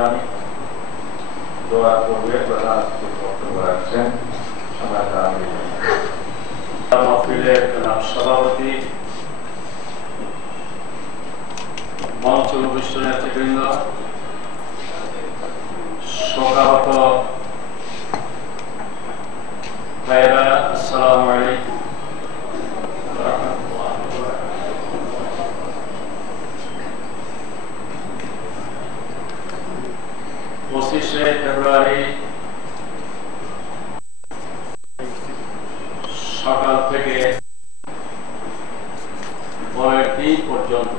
জানি দোয়া করবে প্রধান বক্তব্য রাখছেন মহফিলের সভাপতি মঞ্চ উপবিষ্ট নেতৃবৃন্দ শোকাহত ভাইরা আসসালামু আলাইকুম। 25শে ফেব্রুয়ারি সকাল থেকে পরের দিন পর্যন্ত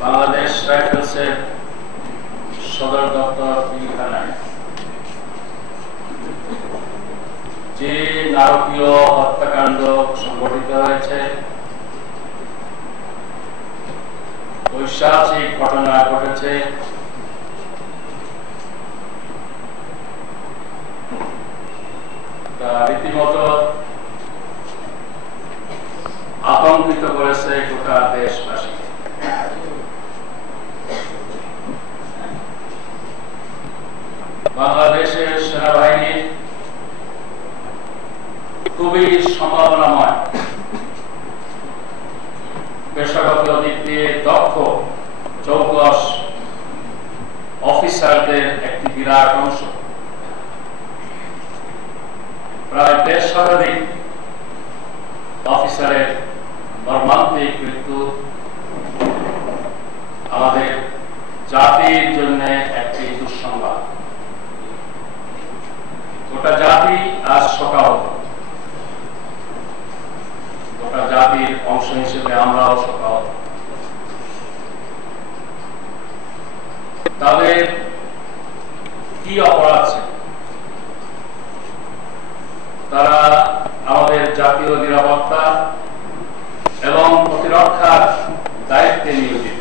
বাংলাদেশ রাইফেলসের সদর দপ্তর পিলখানায় যে নারকীয় হত্যাকাণ্ড সংঘটিত হয়েছে, ঐতিহাসিক ঘটনা ঘটেছে, তা রীতিমতো আতঙ্কিত করেছে গোটা দেশবাসী। বাংলাদেশের সেনাবাহিনী খুবই সম্ভাবনাময়, পেশাগত দিক দিয়ে দক্ষ চৌকস অফিসারদের একটি বিরাট অংশ, প্রায় 1.5 শতাধিক অফিসারের মর্মান্তিক মৃত্যু আমাদের জাতির জন্য একটি দুঃসংবাদ। গোটা জাতি আজ শোকাহত, গোটা জাতির অংশ হিসেবে আমরাও শোকাহত। তাদের কি অপরাধ ছিল? তারা আমাদের জাতীয় নিরাপত্তা এবং প্রতিরক্ষার দায়িত্বে নিয়োজিত।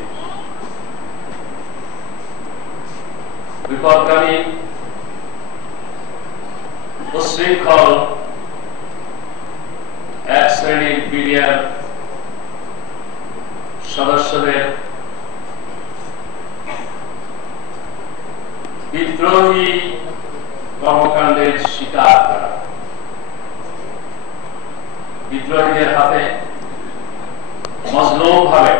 বিপদগামী উচ্ছৃঙ্খল এক শ্রেণীর বিডিআর সদস্যদের বিদ্রোহী কর্মকাণ্ডের শিকার করা, বিদ্রোহীদের হাতে মজলুম ভাবে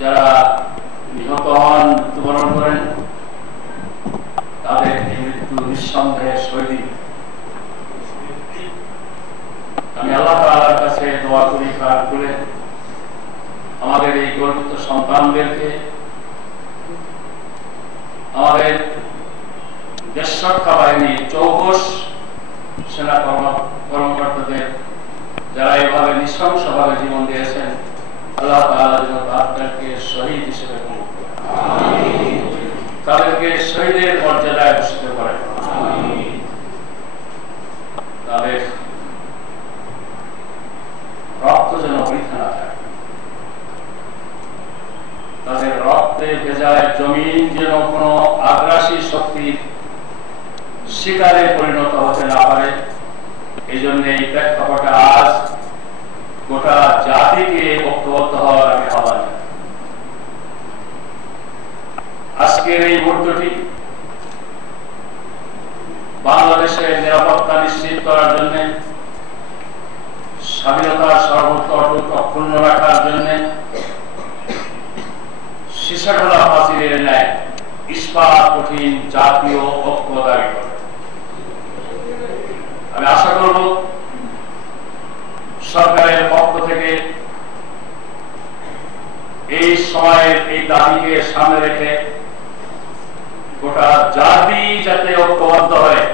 যারা নিহত হন, মৃত্যুবরণ করেন, তাদের এই মৃত্যু নিঃসন্দেহে শহীদ। আমি আল্লাহ তাআলার কাছে দোয়া করি, প্রার্থনা করে আমাদের এই গর্বিত সন্তানদেরকে, আমাদের দেশরক্ষা বাহিনীর চৌকস সেনা কর্মকর্তাদের যারা এইভাবে নৃশংসভাবে জীবন দিয়েছেন, আল্লাহ তাআলা যেন তাদেরকে শহীদ হিসেবে কবুল করেন, তাদেরকে শহীদের মর্যাদায় ভূষিত করেন, তাদের রক্ত যেন বৃথা না থাকে, তাদের রক্তে ভেজায় জমিন যেন কোনো আগ্রাসী শক্তির শিকারে পরিণত হতে না পারে। এই জন্য এই প্রেক্ষাপটে আজ গোটা জাতিকে ঐক্যবদ্ধ হওয়ার আমি আহ্বান জানাই। আজকের এই মুহূর্তটি বাংলাদেশের নিরাপত্তা নিশ্চিত করার জন্য, স্বাধীনতার সর্বোচ্চ অটুট অক্ষুণ্ণ রাখার জন্য সীসাঢালা প্রাচীরের ন্যায় ইস্পাত কঠিন জাতীয় ঐক্য দাবি করে। আমি আশা করব সরকারের পক্ষ থেকে এই সময়ের এই দাবিকে সামনে রেখে গোটা জাতি যাতে ঐক্যবদ্ধ হয়,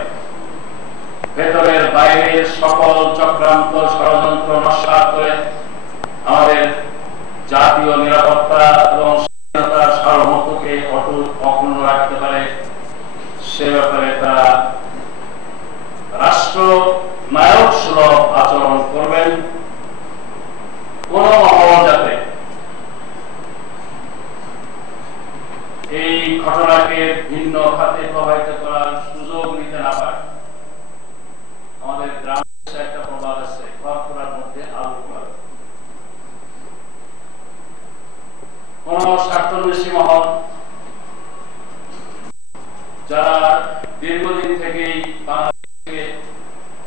ভেতরের বাইরের সকল চক্রান্ত ষড়যন্ত্র নস্যাৎ করে আমাদের জাতীয় নিরাপত্তা এবং স্বাধীনতার সার্বভৌমত্বকে অটুট অক্ষুণ্ণ রাখতে পারে, সে ব্যাপারে তারা রাষ্ট্র নায়ক সুলভ আচরণ করবেন। কোন মহল যাতে এই ঘটনাকে ভিন্ন খাতে প্রভাবিত করার সুযোগ নিতে না পারে। আমাদের গ্রামে একটা প্রবাদ আছে, ঘর করার মধ্যে আলু করা। কোন স্বার্থান্বেষী মহল যারা দীর্ঘদিন থেকেই বাংলাদেশকে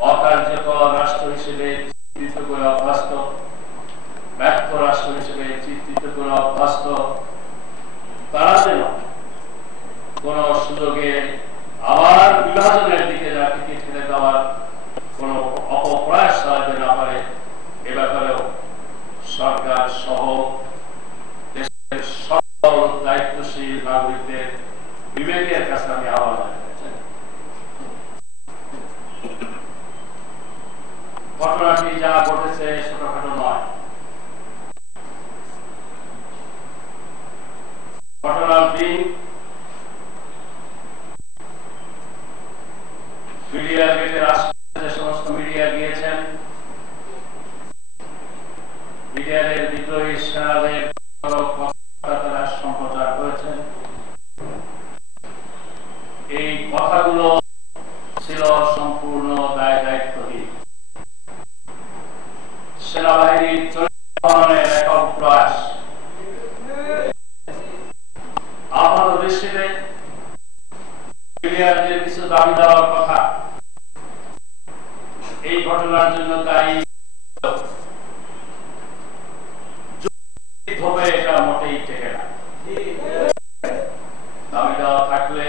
অকার্যকর রাষ্ট্র হিসেবে চিত্রিত করে অভ্যস্ত, ব্যর্থ রাষ্ট্র হিসেবে চিত্রিত করে অভ্যস্ত, তারা যেন কোন সুযোগে আবার বিভাজনের দিকে জাতিকে ঠেলে দেওয়ার কোন অপপ্রয়াস চালাতে না পারে, এ ব্যাপারেও সরকার সহ দেশের সকল দায়িত্বশীল নাগরিকদের বিবেকের কাছে আমি আহ্বান জানাচ্ছি। ঘটনাটি যা ঘটেছে ছোটখাটো নয়। ঘটনার দিন মিডিয়া গেটের আশপাশে যে সমস্ত মিডিয়া গিয়েছেন, মিডিয়াদের বিদ্রোহী সেনাদের তারা সম্প্রচার করেছেন, এই কথাগুলো ছিল সম্পূর্ণ দায় দায়িত্বহীন। সেনাবাহিনীর চরিত্রের একক প্রয়াস। আপাত দৃষ্টিতে মিডিয়াদের কিছু দাবি দেওয়ার কথা, এই ঘটনার জন্য দায়ী হবে, এটা মোটেই টেকে না। দাবি দেওয়া থাকলে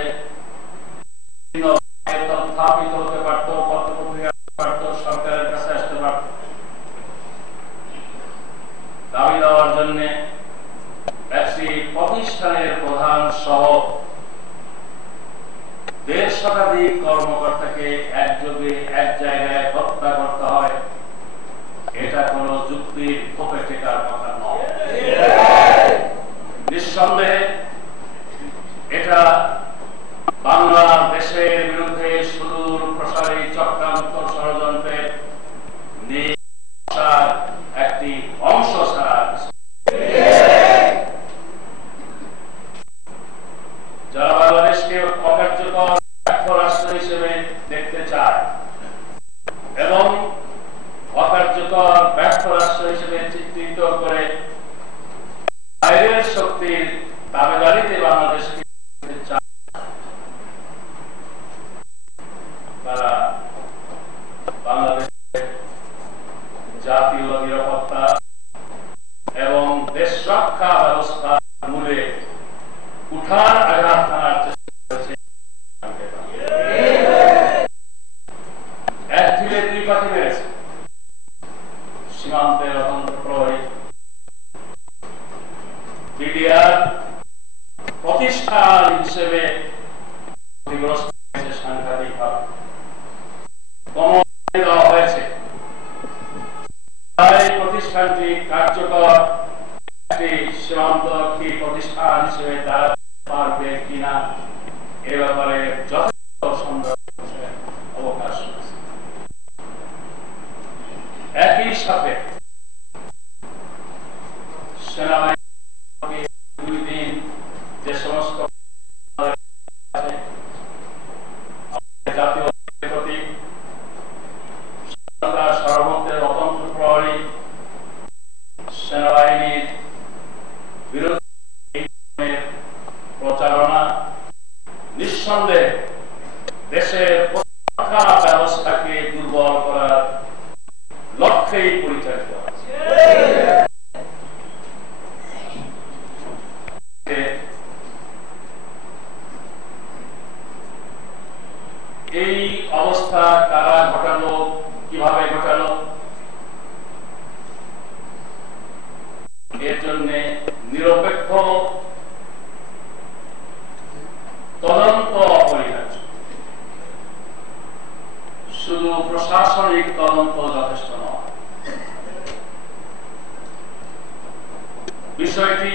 স্থাপিত হতে পারত, পত্রপত্রিকা পারত, সরকারের কাছে আসতে পারত। দাবি দেওয়ার জন্য একটি প্রতিষ্ঠানের প্রধান সহ ১.৫ শতাধিক কর্মকর্তাকে একযোগে এক জায়গায় হত্যা করতে হয়, এটা কোন যুক্তির খোপে টেকার কথা নয়। নিঃসন্দেহে এটা বাংলাদেশের বিরুদ্ধে সুদূর প্রসারী চক্রান্ত ষড়যন্ত্রের একটি অংশ ছাড়া যারা বাংলাদেশকে অকার্যকর রাষ্ট্র হিসেবে দেখতে চায় এবং অকার্যকর ব্যর্থ রাষ্ট্র হিসেবে চিত্রিত করে বাইরের শক্তির দাবিদারিতে বাংলাদেশকে চায়, তারা বাংলাদেশের জাতীয় নিরাপত্তা এবং দেশ রক্ষা ব্যবস্থা মূলে উঠার আঘাত হানার চেষ্টা করেছে। এক ঢিলে দুই পাখি মেরেছে। সীমান্তের অতন্ত্র প্রহরী মিডিয়ার প্রতিষ্ঠান হিসেবে ক্ষতিগ্রস্ত হয়েছে সাংঘাতিকভাবে। দেওয়া হয়েছে প্রতিষ্ঠানটি কার্যকর একটি সীমান্তরক্ষী প্রতিষ্ঠান হিসেবে দাঁড়াতে পারবে কিনা এ ব্যাপারে যথেষ্ট সন্দেহ অবকাশ রয়েছে। একই সাথে সেনাবাহিনী 2 দিন যে সমস্ত জাতীয় প্রতি সর্বত্রের অতন্ত্র প্রহরী সেনাবাহিনীর বিরুদ্ধে প্রচারণা নিঃসন্দেহে দেশের প্রতিরক্ষা ব্যবস্থাকে দুর্বল করার লক্ষ্যেই পরিচালিত হচ্ছে। এই অবস্থা কারা ঘটালো, কিভাবে ঘটালো, এর জন্য নিরপেক্ষ তদন্ত অপরিহার্য। শুধু প্রশাসনিক তদন্ত যথেষ্ট নয়। বিষয়টি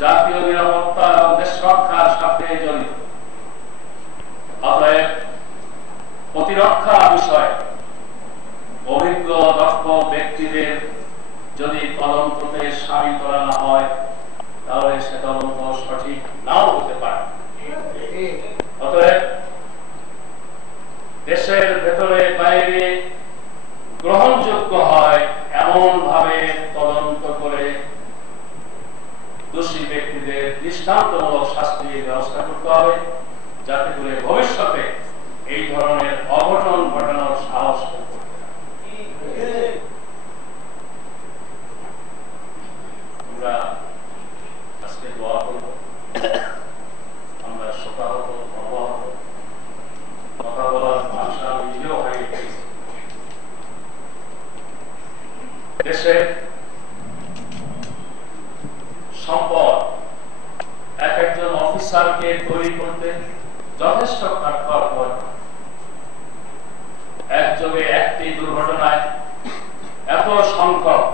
জাতীয় নিরাপত্তা এবং দেশ রক্ষার সাথে জড়িত। অতএব প্রতিরক্ষা বিষয়ে অভিজ্ঞ দক্ষ ব্যক্তিদের যদি তদন্ততে সামিল করা না হয়, তাহলে সে তদন্ত সঠিক নাও হতে পারে। অতএব দেশের ভেতরে বাইরে গ্রহণযোগ্য হয় এমন ভাবে তদন্ত করে দোষী দৃষ্টান্তমূলক শাস্তির ব্যবস্থা করতে হবে, যাতে করে ভবিষ্যতে এই ধরনের অঘটন ঘটানোর সাহস করতে পারে। আমরা আজকে দোয়া করব, আমরা শোকাহত, মর্মাহত, কথা বলার ভাষা নিজেও হারিয়ে ফেলেছি। দেশের সম্পদ এক একজন অফিসারকে তৈরি করতে যথেষ্ট কাঠখড় হয়। একযোগে একটি দুর্ঘটনায় এত সংখ্যক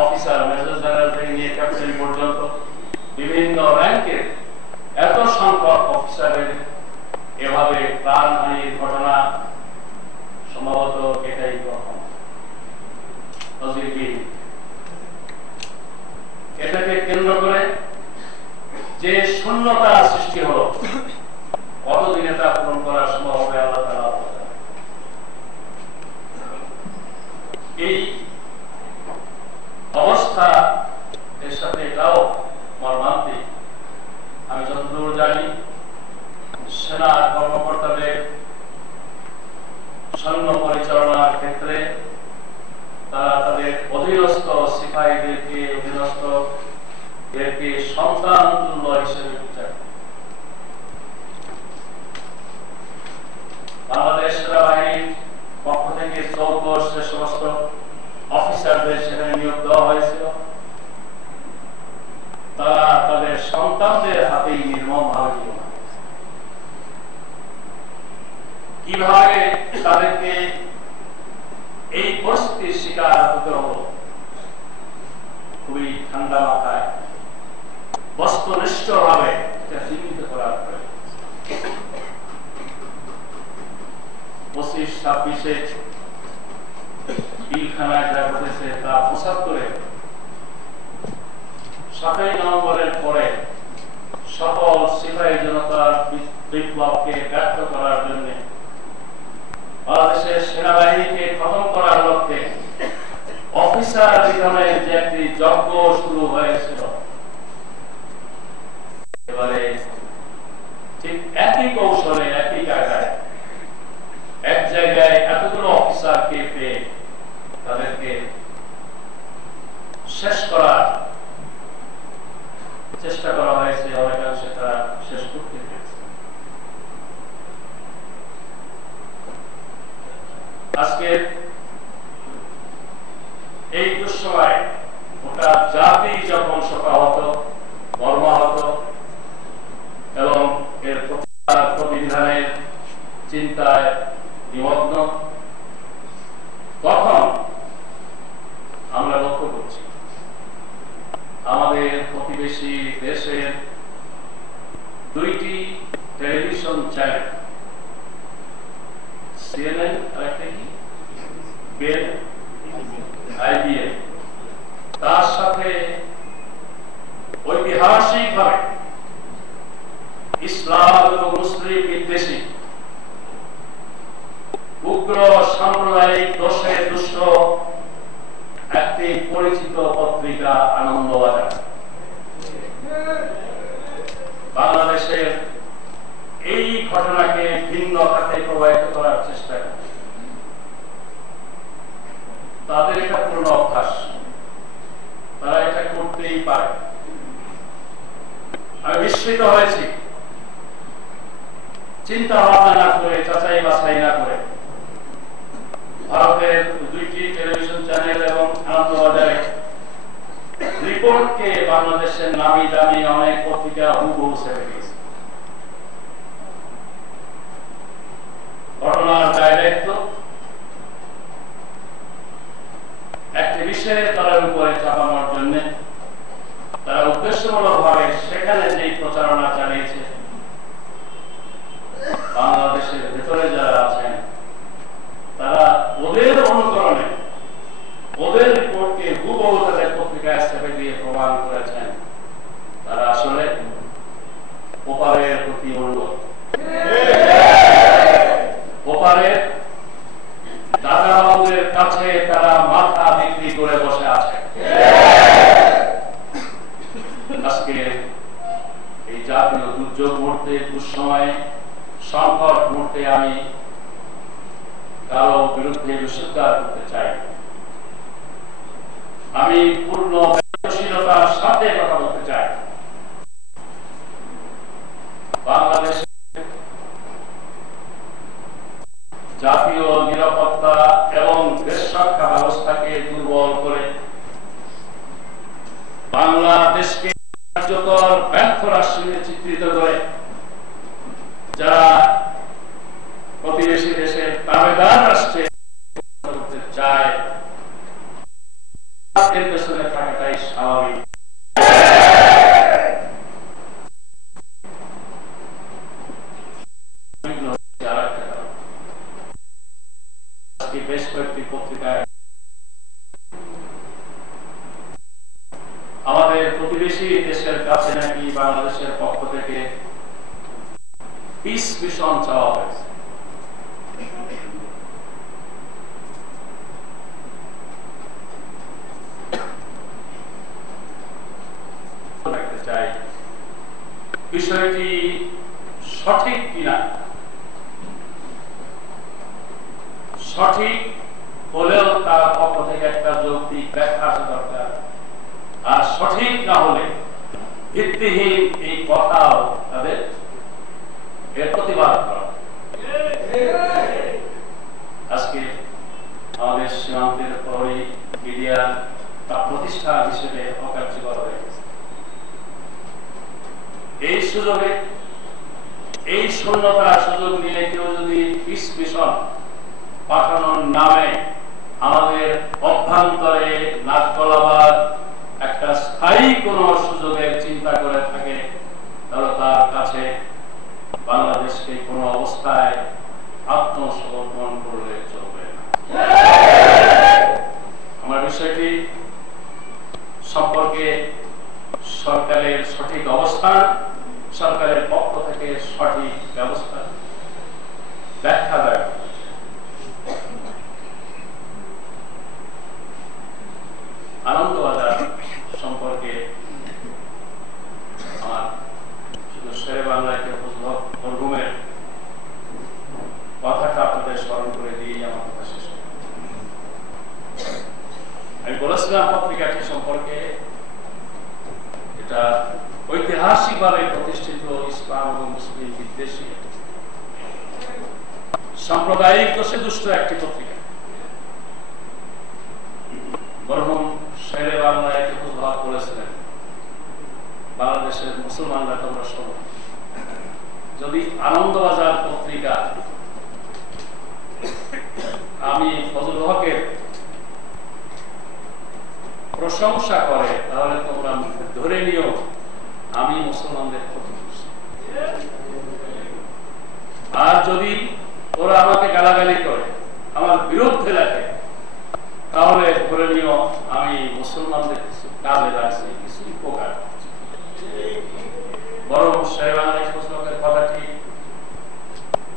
অফিসার, মেজর জেনারেল থেকে নিয়ে ক্যাপ্টেন পর্যন্ত বিভিন্ন র্যাঙ্কের এত সংখ্যক অফিসারের এভাবে প্রাণহানির ঘটনা সম্ভবত এটাই প্রথম। এটাকে কেন্দ্র করে যে শূন্যতা সৃষ্টি হলো, কতদিনে তা পূরণ করা সম্ভব হবে আল্লাহ তাআলা। এই অবস্থা এর সাথে এটাও মর্মান্তিক। আমি যতদূর জানি, সেনা কর্মকর্তাদের সৈন্য পরিচালনার ক্ষেত্রে তারা তাদের অধীনস্থ সিপাহীদেরকে, অধীনস্থদেরকে সন্তান তুল্য হিসেবে বিচার। বাংলাদেশ সেনাবাহিনীর পক্ষ থেকে চৌকস যে সমস্ত অফিসারদের সেখানে নিয়োগ দেওয়া হয়েছিল, তারা তাদের সন্তানদের হাতেই নির্মমভাবে জীবন। কিভাবে তাদেরকে এই পরিস্থিতির শিকার হতে হলো, খুবই ঠান্ডা মাথায় বস্তুনিষ্ঠভাবে এটা চিহ্নিত করার প্রয়োজন। 25-26-এ পিলখানায় যা ঘটেছে তা 75-এ 7ই নভেম্বরের পরে সকল সিপাহী জনতার বিপ্লবকে ব্যর্থ করার জন্য, বাংলাদেশের সেনাবাহিনীকে খতম করার লক্ষ্যে অফিসার বিধানের যে একটি যজ্ঞ শুরু হয়েছিল, এবারে ঠিক একই কৌশলে, একই কায়দায় এক জায়গায় এতগুলো অফিসারকে পেয়ে তাদেরকে শেষ করার চেষ্টা করা হয়েছে। অনেকাংশে তারা শেষ করতে পেরেছে। আজকে এই দুঃসময় গোটা জাতি যখন শোকাহত, মর্মাহত এবং এর প্রতিবিধানের চিন্তায় নিমগ্ন, তখন আমরা লক্ষ্য করছি আমাদের প্রতিবেশী দেশের 2টি টেলিভিশন চ্যানেল, CNN আর একটা কি IBN, তার সাথে ঐতিহাসিকভাবে ইসলাম এবং মুসলিম বিদ্বেষী উগ্র সাম্প্রদায়িক দোষে দুষ্ট একটি পরিচিত পত্রিকা আনন্দবাজার বাংলাদেশের এই ঘটনাকে ভিন্ন খাতে প্রবাহিত করার চেষ্টা করে। তাদের এটা পূর্ণ অভ্যাস, তারা এটা করতেই পারে। আমি বিস্মিত হয়েছি, চিন্তা ভাবনা না করে, যাচাই বাছাই না করে ভারতের 2টি টেলিভিশন চ্যানেল এবং আনন্দবাজারে রিপোর্টকে বাংলাদেশের নামি দামি অনেক পত্রিকা হুবহু ছেড়ে দিয়েছে। ঘটনার ডাইরেক্ট একটি বিষয়ে তাদের উপরে চাপানোর জন্য তারা উদ্দেশ্যমূলকভাবে সেখানে যে প্রচারণা চালিয়েছে, বাংলাদেশের ভেতরে যারা আছেন তারা ওদের অনুকরণে ওদের রিপোর্টকে হুবহু তাদের পত্রিকায় ছেপে দিয়ে প্রমাণ করেছেন তারা আসলে ওপারের প্রতি অনুগত, ওপারের দাদা বাবুদের কাছে তারা মাথা বিক্রি করে বসে আছে। আমি পূর্ণ দায়িত্বশীলতার সাথে কথা বলতে চাই। বাংলাদেশের জাতীয় নিরাপত্তা এবং দেশ রক্ষা ব্যবস্থাকে দুর্বল করে বাংলাদেশকে কার্যকর ব্যর্থ রাষ্ট্রে চিত্রিত করে যারা প্রতিবেশী দেশের তাবেদার রাষ্ট্রে করতে চায়, এর পেছনে থাকাটাই স্বাভাবিক। বেশ কয়েকটি পত্রিকায় আমাদের প্রতিবেশী দেশের কাছে নাকি বাংলাদেশের পক্ষ থেকে পিস মিশন চাওয়া হয়েছে। চাই বিষয়টি সঠিক কিনা, সঠিক হলেও তার পক্ষ থেকে একটা যৌক্তিক ব্যাখ্যা আসা দরকার, আর সঠিক না হলে ভিত্তিহীন এই কথাও তাদের এর প্রতিবাদ করা। আজকে আমাদের সীমান্তের প্রহরী মিডিয়া তা প্রতিষ্ঠা হিসেবে অকার্যকর হয়ে গেছে। এই সুযোগে, এই শূন্যতার সুযোগ নিয়ে কেউ যদি পিস মিশন পাঠানোর নামে আমাদের অভ্যন্তরে নাক গলাবার একটা স্থায়ী কোন সুযোগের চিন্তা করে থাকে, তাহলে তার কাছে বাংলাদেশকে কোন অবস্থায় আত্মসমর্পণ করলে চলবে না। আমার বিষয়টি সম্পর্কে সরকারের সঠিক অবস্থান, সরকারের পক্ষ থেকে সঠিক ব্যবস্থা ব্যাখ্যা দেয়। আনন্দবাজার সম্পর্কে আমার শুধু শেরে বাংলায় মরহুমের কথাটা আপনাদের স্মরণ করে দিয়েই আমার কথা শেষ। আমি বলেছিলাম পত্রিকাটি সম্পর্কে এটা ঐতিহাসিকভাবে প্রতিষ্ঠিত ইসলাম এবং মুসলিম বিদ্বেষী সাম্প্রদায়িক দোষে দুষ্ট একটি পত্রিকা। মরহুম শেরে বাংলায় প্রভাব করেছিলেন বাংলাদেশের মুসলমানরা তোমরা শোনো, যদি আনন্দবাজার পত্রিকা আমি ফজলুল হকের প্রশংসা করে, তাহলে তোমরা ধরে নিও আমি মুসলমানদের ক্ষতি করছি। আর যদি ওরা আমাকে গালাগালি করে, আমার বিরুদ্ধে লেখে, তাহলে ধরে নিও আমি মুসলমানদের কিছু কাজে লাগছে, কিছু উপকার। বরং শেরবাংলা পুস্তকের কথাটি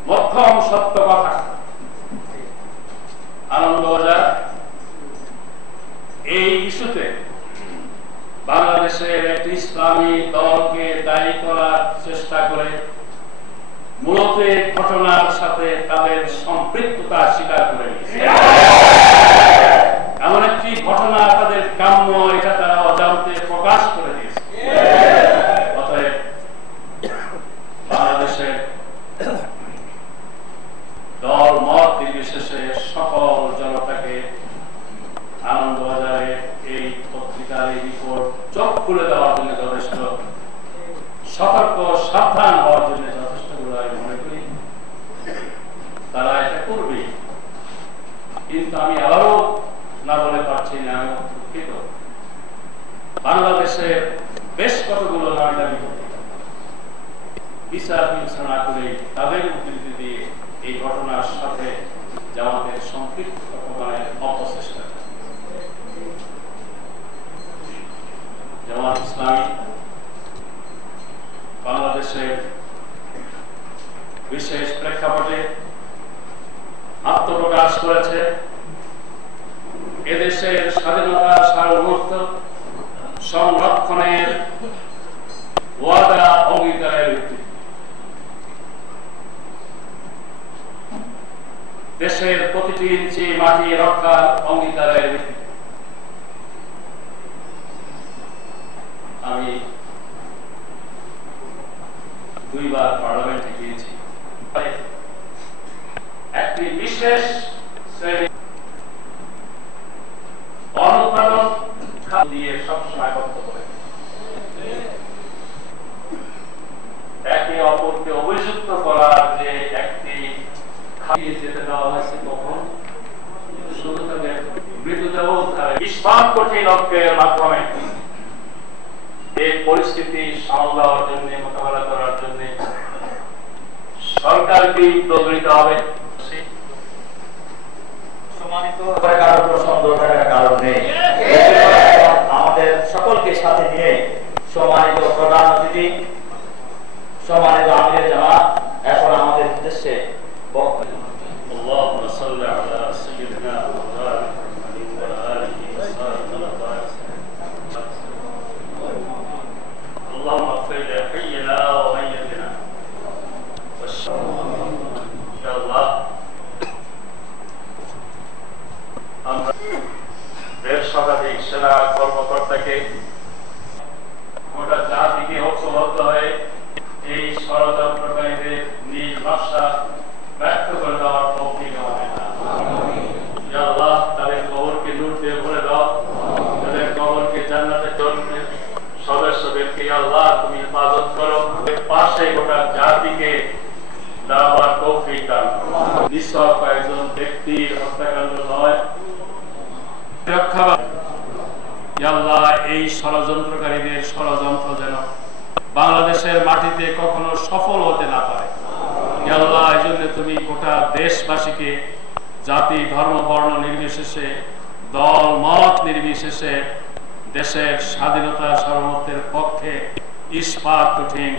মধ্যম সত্য কথা। আনন্দবাজার এই ইস্যুতে বাংলাদেশের একটি ইসলামী দলকে দায়ী করার চেষ্টা করে মূলত ঘটনার সাথে তাদের সম্পৃক্ততা স্বীকার করে নিয়েছে। এমন একটি ঘটনা তাদের কাম্য, এটা তারা অজান্তে প্রকাশ করে দিয়েছে। অতএব বাংলাদেশের দল মত নির্বিশেষে সকল জনতাকে আনন্দবাজারে এই পত্রিকার এই রিপোর্ট চোখ খুলে দেওয়ার জন্য যথেষ্ট, সতর্ক সাবধান হওয়ার জন্য যথেষ্ট বলে আমি মনে করি। তারা এটা করবে, কিন্তু আমি আবারও না বলে পারছি না, আমি দুঃখিত। বাংলাদেশের বেশ কতগুলো নারী দাবি বিচার বিবেচনা করে তাদের উদ্ধৃতি দিয়ে এই ঘটনার সাথে জামাতের সম্পৃক্ত প্রমাণের অপচেষ্টা। জামাত ইসলামী বাংলাদেশের বিশেষ প্রেক্ষাপটে আত্মপ্রকাশ করেছে এদেশের স্বাধীনতা সার্বভৌমত্ব সংরক্ষণের ওয়াদা অঙ্গীকারের ভিত্তিতে দেশের প্রতিটি ইঞ্চি মাটি রক্ষার অঙ্গীকারের ভিত্তিতে দিয়ে সবসময় বক্তব্য বলে একে অপরকে অভিযুক্ত করার যে একটি খাইয়ে যেতে দেওয়া হয়েছে তখন শুধু তাদের মৃতদেহ ইস্পাত কঠিন অঙ্কের মাধ্যমে এই পরিস্থিতি সামলাবার জন্য মোকাবেলা করার জন্য সরকারকে উদ্যোগ নিতে হবে। আমাদের সকলকে সাথে নিয়ে সম্মানিত প্রধান অতিথি সম্মানিত আমিরের জামাত এখন আমাদের উদ্দেশ্যে اللهم صل على سيدنا محمد وعلى آله وصحبه اللهم اغفر لحينا وميتنا يا الله আমরা দেশ শতাধিক সেনা কর্মকর্তাকে গোটা জাতিকে ঐক্যবদ্ধ হয়ে এই ষড়যন্ত্রকারীদের নিজ নকশা ব্যর্থ করে দেওয়ার তৌফিক হবে না। ইয়া আল্লাহ তাদের কবরকে নূর দিয়ে ভরে দাও, তাদের কবরকে জান্নাতের জন্য সদস্যদেরকে ইয়া আল্লাহ তুমি হেফাজত করো, পাশে গোটা জাতিকে দেওয়ার তৌফিক দাও। নিঃস্ব কয়েকজন ব্যক্তির হত্যাকাণ্ড নয়, ইয়া আল্লাহ এই ষড়যন্ত্রকারীদের ষড়যন্ত্র যেন বাংলাদেশের মাটিতে কখনো সফল হতে না পারে। ইয়া আল্লাহ এই জন্য তুমি গোটা দেশবাসীকে জাতি ধর্ম বর্ণ নির্বিশেষে দল মত নির্বিশেষে দেশের স্বাধীনতা সার্বভৌমত্বের পক্ষে ইস্পাত কঠিন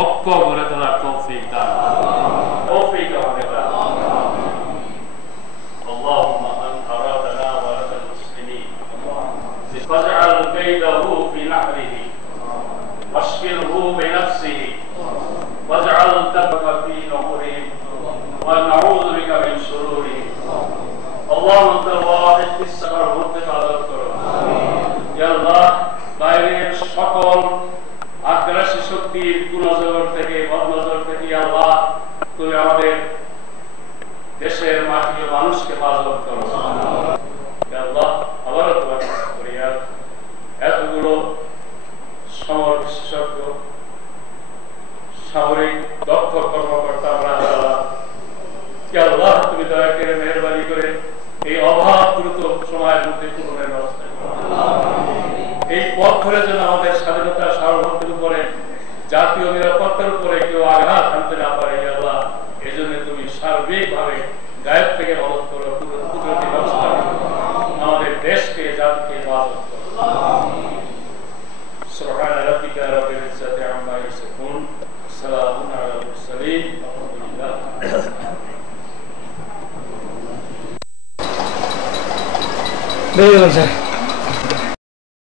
ঐক্য গড়ে তোলার তৌফিক দান তৌফিক আমাদের দান। اللهم من أرادنا ورد المسلمين فاجعل كيده في نحره واشغله بنفسه واجعل تبك في نحورهم ونعوذ بك من شرورهم اللهم انت الواحد في السماء والارض فاضل করো ইয়া আল্লাহ বাইরের সকল আগ্রাসী শক্তির কুনজর থেকে বদনজর থেকে ইয়া আল্লাহ তুমি আমাদের দেশের মাটি ও মানুষকে হেফাজত করো ইয়া আল্লাহ আবারও তোমার কাছে ফরিয়াদ এতগুলো সমর বিশেষজ্ঞ সামরিক দক্ষ কর্মকর্তা আমরা ইয়া আল্লাহ তুমি দয়া করে মেহেরবানি করে এই অভাব দ্রুত সময়ের মধ্যে পূরণের ব্যবস্থা করো। এই পথ ধরে যেন আমাদের স্বাধীনতা সার্বভৌমত্বের উপরে জাতীয় নিরাপত্তার উপরে কেউ আঘাত আনতে না পারে ইয়া আল্লাহ এই জন্য তুমি সার্বিকভাবে গায়েব থেকে মদত করো, কুদরতি ব্যবস্থা আমাদের দেশকে জাতিকে হেফাজত করো। سبحان ربك رب العزة عما يصفون وسلام على المرسلين والحمد لله. Very well, sir.